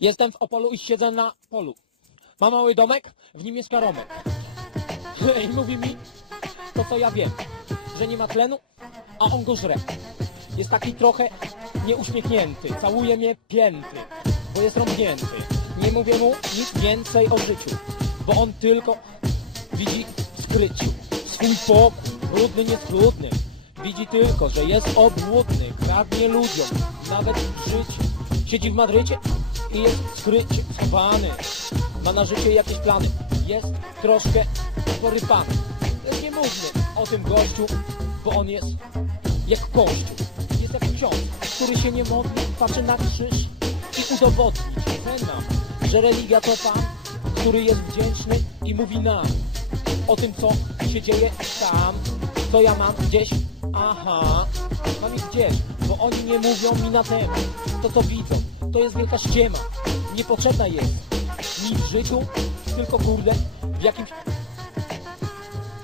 Jestem w Opolu i siedzę na polu. Ma mały domek, w nim jest karomek. I mówi mi to, co ja wiem, że nie ma tlenu, a on go żre. Jest taki trochę nieuśmiechnięty, całuje mnie pięty, bo jest rąbnięty. Nie mówię mu nic więcej o życiu, bo on tylko widzi w skryciu swój pokój, brudny, nietrudny. Widzi tylko, że jest obłudny, kradnie ludziom, nawet w życiu. Siedzi w Madrycie i jest skrycie, schowany. Ma na życie jakieś plany, jest troszkę porypany. Nie mówmy o tym gościu, bo on jest jak kościół. Jest jak ksiądz, który się nie modli, patrzy na krzyż i udowodnić chce nam, że religia to Pan, który jest wdzięczny i mówi nam o tym, co się dzieje tam, co ja mam gdzieś, aha, mam ich gdzieś, bo oni nie mówią mi na temat, to co widzą, to jest wielka ściema, niepotrzebna jest mi w życiu, tylko kurde, w jakimś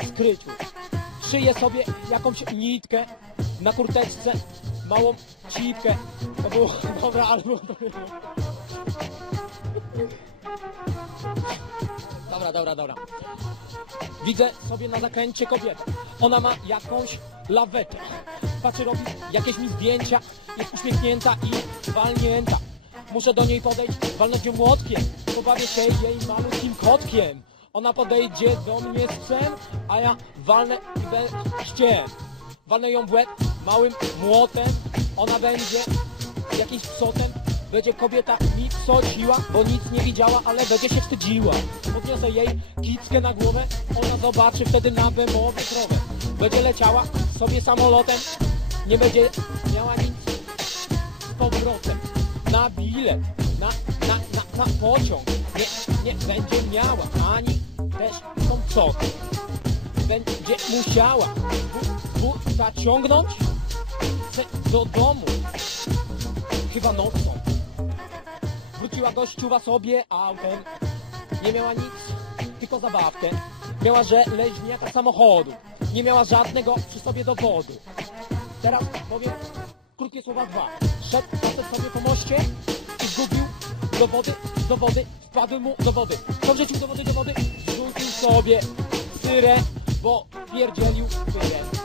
skryciu. Szyję sobie jakąś nitkę na kurteczce, małą cipkę, to było, dobra, albo... Dobra, dobra, dobra. Widzę sobie na zakręcie kobietę. Ona ma jakąś lawetę. Patrzy, robi jakieś mi zdjęcia, jest uśmiechnięta i walnięta. Muszę do niej podejść, walnąć ją młotkiem. Pobawię się jej malutkim kotkiem. Ona podejdzie do mnie z psem, a ja walnę i będę. Walnę ją w łeb małym młotem. Ona będzie jakimś psotem. Będzie kobieta mi psociła, bo nic nie widziała, ale będzie się wstydziła. Podniosę jej kickę na głowę, ona zobaczy wtedy na wymowy krowę. Będzie leciała sobie samolotem, nie będzie miała nic z powrotem. Na bilet, na, na, na, na pociąg, nie, nie będzie miała ani też tą co. Będzie musiała bu- bu- zaciągnąć se do domu, chyba nocą. Wróciła gościuwa sobie autem. Nie miała nic, tylko zabawkę. Miała żeleźniaka samochodu. Nie miała żadnego przy sobie dowodu. Teraz powiem krótkie słowa dwa. Szedł facet sobie po moście i zgubił dowody, dowody, wpadły mu do wody. Co wrzucił do wody, do wody? Zrzucił sobie syrę, bo pierdzielił tyle.